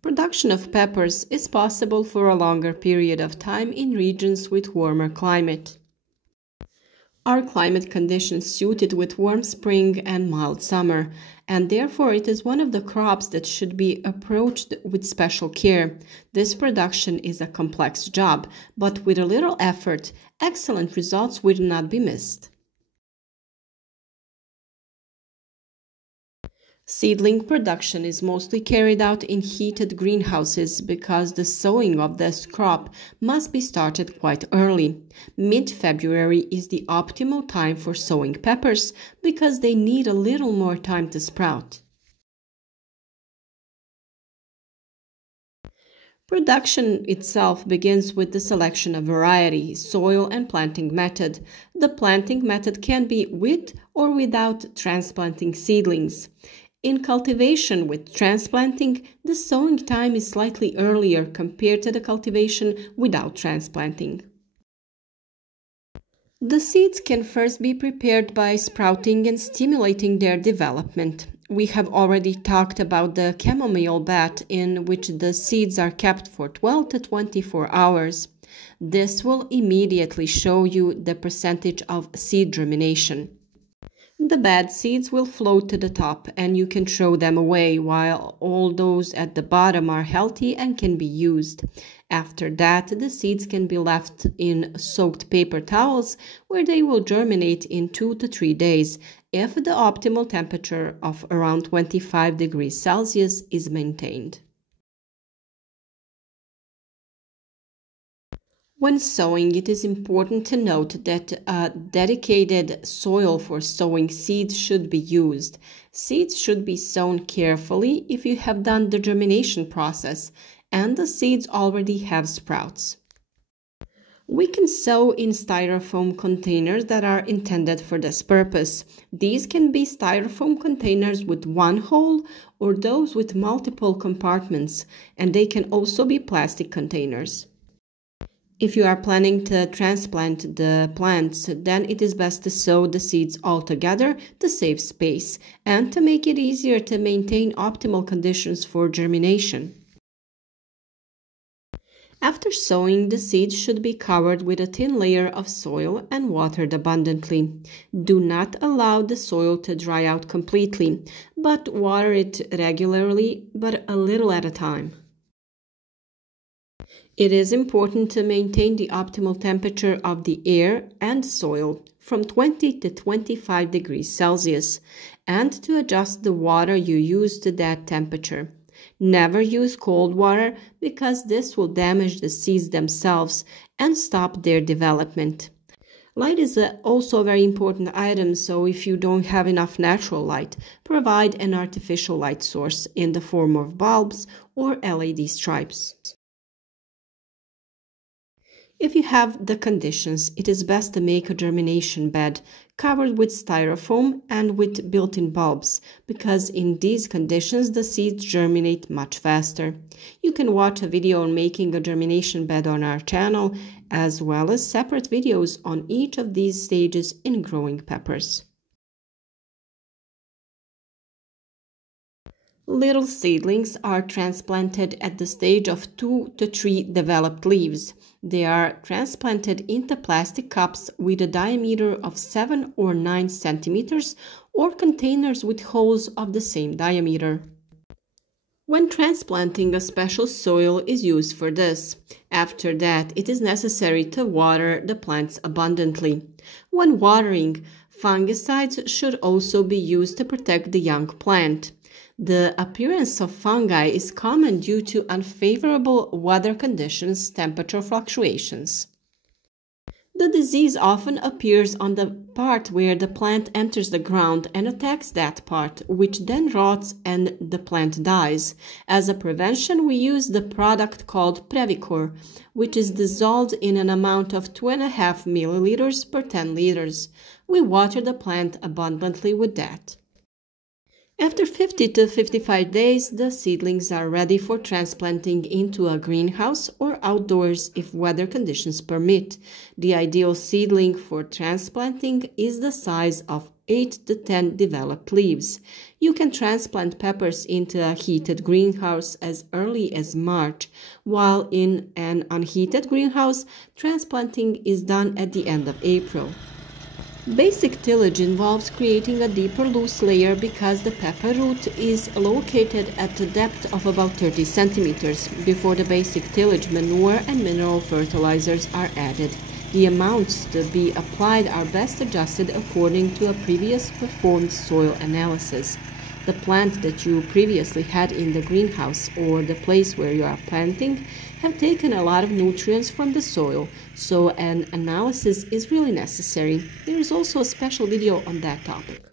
Production of peppers is possible for a longer period of time in regions with warmer climate. Are climate conditions suited with warm spring and mild summer, and therefore it is one of the crops that should be approached with special care. This production is a complex job, but with a little effort, excellent results will not be missed. Seedling production is mostly carried out in heated greenhouses because the sowing of this crop must be started quite early. Mid-February is the optimal time for sowing peppers because they need a little more time to sprout. Production itself begins with the selection of variety, soil, and planting method. The planting method can be with or without transplanting seedlings. In cultivation with transplanting, the sowing time is slightly earlier compared to the cultivation without transplanting. The seeds can first be prepared by sprouting and stimulating their development. We have already talked about the chamomile bath in which the seeds are kept for 12 to 24 hours. This will immediately show you the percentage of seed germination. The bad seeds will float to the top and you can throw them away, while all those at the bottom are healthy and can be used. After that, the seeds can be left in soaked paper towels where they will germinate in 2 to 3 days if the optimal temperature of around 25 degrees Celsius is maintained. When sowing, it is important to note that a dedicated soil for sowing seeds should be used. Seeds should be sown carefully if you have done the germination process and the seeds already have sprouts. We can sow in styrofoam containers that are intended for this purpose. These can be styrofoam containers with one hole or those with multiple compartments, and they can also be plastic containers. If you are planning to transplant the plants, then it is best to sow the seeds all together to save space and to make it easier to maintain optimal conditions for germination. After sowing, the seeds should be covered with a thin layer of soil and watered abundantly. Do not allow the soil to dry out completely, but water it regularly, but a little at a time. It is important to maintain the optimal temperature of the air and soil from 20 to 25 degrees Celsius and to adjust the water you use to that temperature. Never use cold water because this will damage the seeds themselves and stop their development. Light is also a very important item, so if you don't have enough natural light, provide an artificial light source in the form of bulbs or LED stripes. If you have the conditions, it is best to make a germination bed covered with styrofoam and with built-in bulbs, because in these conditions the seeds germinate much faster. You can watch a video on making a germination bed on our channel, as well as separate videos on each of these stages in growing peppers. Little seedlings are transplanted at the stage of 2 to 3 developed leaves. They are transplanted into plastic cups with a diameter of 7 or 9 centimeters or containers with holes of the same diameter. When transplanting, a special soil is used for this. After that, it is necessary to water the plants abundantly. When watering, fungicides should also be used to protect the young plant. The appearance of fungi is common due to unfavorable weather conditions, temperature fluctuations. The disease often appears on the part where the plant enters the ground and attacks that part, which then rots and the plant dies. As a prevention, we use the product called Previcor, which is dissolved in an amount of 2.5 milliliters per 10 liters. We water the plant abundantly with that. After 50 to 55 days, the seedlings are ready for transplanting into a greenhouse or outdoors if weather conditions permit. The ideal seedling for transplanting is the size of 8 to 10 developed leaves. You can transplant peppers into a heated greenhouse as early as March, while in an unheated greenhouse, transplanting is done at the end of April. Basic tillage involves creating a deeper loose layer because the pepper root is located at a depth of about 30 centimeters. Before the basic tillage, manure and mineral fertilizers are added. The amounts to be applied are best adjusted according to a previous performed soil analysis. The plant that you previously had in the greenhouse or the place where you are planting have taken a lot of nutrients from the soil, so an analysis is really necessary. There is also a special video on that topic.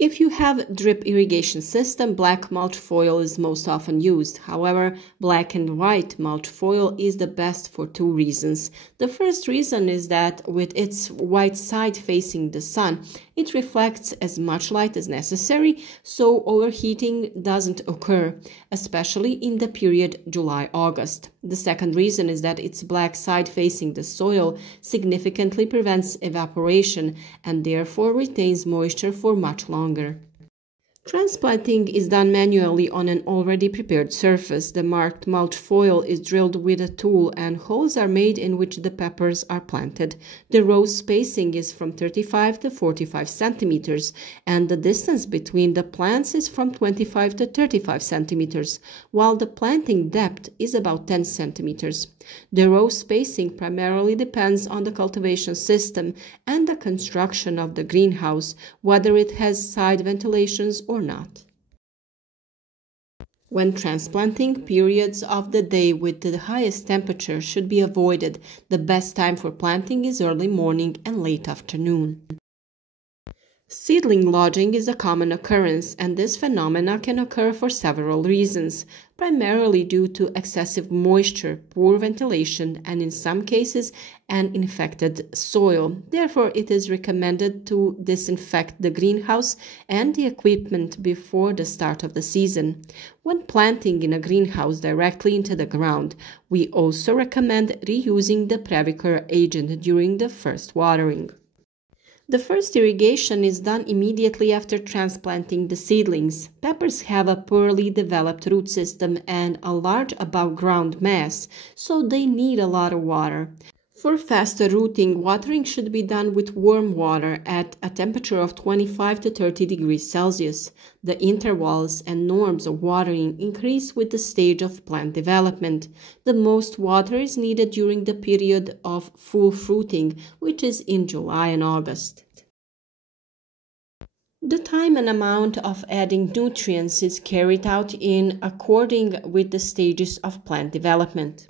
If you have a drip irrigation system, black mulch foil is most often used. However, black and white mulch foil is the best for two reasons. The first reason is that with its white side facing the sun, it reflects as much light as necessary, so overheating doesn't occur, especially in the period July-August. The second reason is that its black side facing the soil significantly prevents evaporation and therefore retains moisture for much longer. Transplanting is done manually on an already prepared surface. The marked mulch foil is drilled with a tool and holes are made in which the peppers are planted. The row spacing is from 35 to 45 centimeters and the distance between the plants is from 25 to 35 centimeters, while the planting depth is about 10 centimeters. The row spacing primarily depends on the cultivation system and the construction of the greenhouse, whether it has side ventilations or not. When transplanting, periods of the day with the highest temperature should be avoided. The best time for planting is early morning and late afternoon. Seedling lodging is a common occurrence, and this phenomena can occur for several reasons, primarily due to excessive moisture, poor ventilation, and in some cases, an infected soil. Therefore, it is recommended to disinfect the greenhouse and the equipment before the start of the season. When planting in a greenhouse directly into the ground, we also recommend reusing the Previcur agent during the first watering. The first irrigation is done immediately after transplanting the seedlings. Peppers have a poorly developed root system and a large above-ground mass, so they need a lot of water. For faster rooting, watering should be done with warm water at a temperature of 25 to 30 degrees Celsius. The intervals and norms of watering increase with the stage of plant development. The most water is needed during the period of full fruiting, which is in July and August. The time and amount of adding nutrients is carried out in according with the stages of plant development.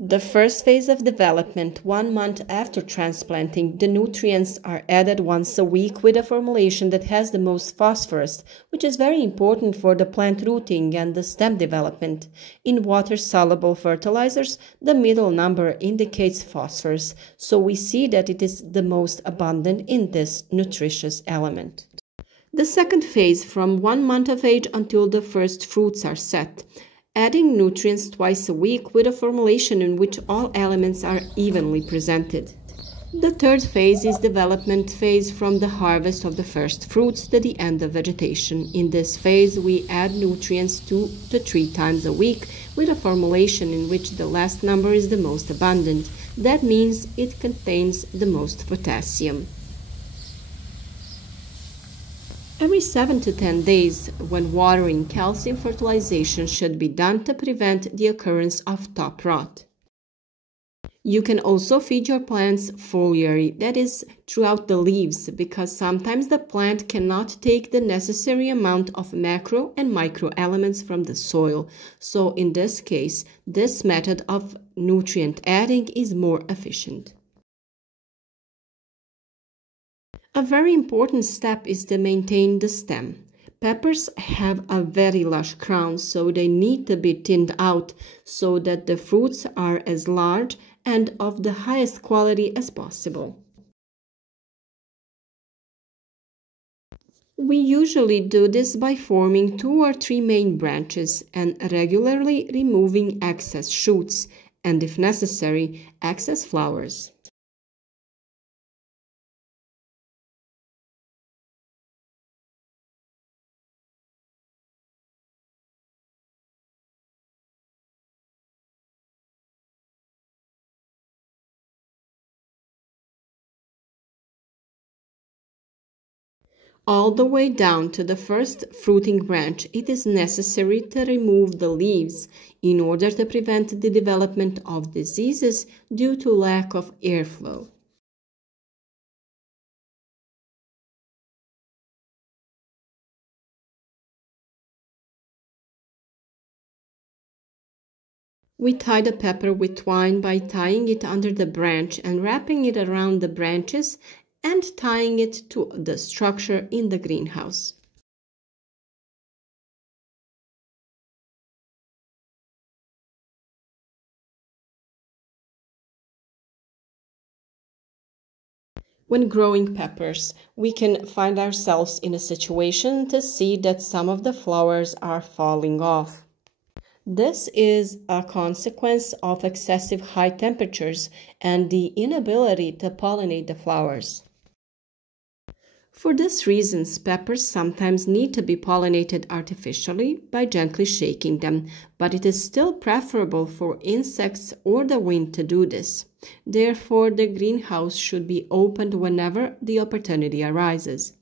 The first phase of development, 1 month after transplanting, the nutrients are added once a week with a formulation that has the most phosphorus, which is very important for the plant rooting and the stem development. In water-soluble fertilizers, the middle number indicates phosphorus, so we see that it is the most abundant in this nutritious element. The second phase, from 1 month of age until the first fruits are set. Adding nutrients twice a week with a formulation in which all elements are evenly presented. The third phase is development phase from the harvest of the first fruits to the end of vegetation. In this phase, we add nutrients 2 to 3 times a week with a formulation in which the last number is the most abundant. That means it contains the most potassium. Every 7 to 10 days, when watering, calcium fertilization should be done to prevent the occurrence of top rot. You can also feed your plants foliarly, that is, throughout the leaves, because sometimes the plant cannot take the necessary amount of macro and micro elements from the soil. So in this case, this method of nutrient adding is more efficient. A very important step is to maintain the stem. Peppers have a very lush crown, so they need to be thinned out so that the fruits are as large and of the highest quality as possible. We usually do this by forming 2 or 3 main branches and regularly removing excess shoots and, if necessary, excess flowers. All the way down to the first fruiting branch, it is necessary to remove the leaves in order to prevent the development of diseases due to lack of airflow. We tie the pepper with twine by tying it under the branch and wrapping it around the branches and tying it to the structure in the greenhouse. When growing peppers, we can find ourselves in a situation to see that some of the flowers are falling off. This is a consequence of excessive high temperatures and the inability to pollinate the flowers. For this reason, peppers sometimes need to be pollinated artificially by gently shaking them, but it is still preferable for insects or the wind to do this. Therefore, the greenhouse should be opened whenever the opportunity arises.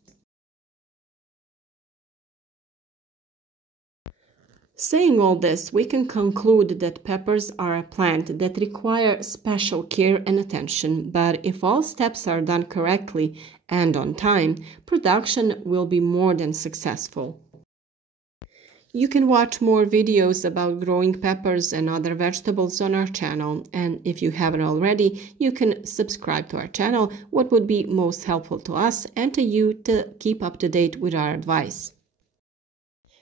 Saying all this, we can conclude that peppers are a plant that require special care and attention, but if all steps are done correctly and on time, production will be more than successful. You can watch more videos about growing peppers and other vegetables on our channel, and if you haven't already, you can subscribe to our channel, what would be most helpful to us and to you to keep up to date with our advice.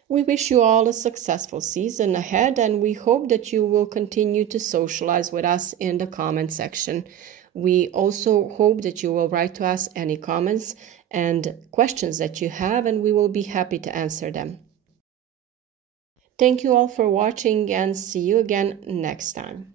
We wish you all a successful season ahead, and we hope that you will continue to socialize with us in the comment section. We also hope that you will write to us any comments and questions that you have, and we will be happy to answer them. Thank you all for watching, and see you again next time.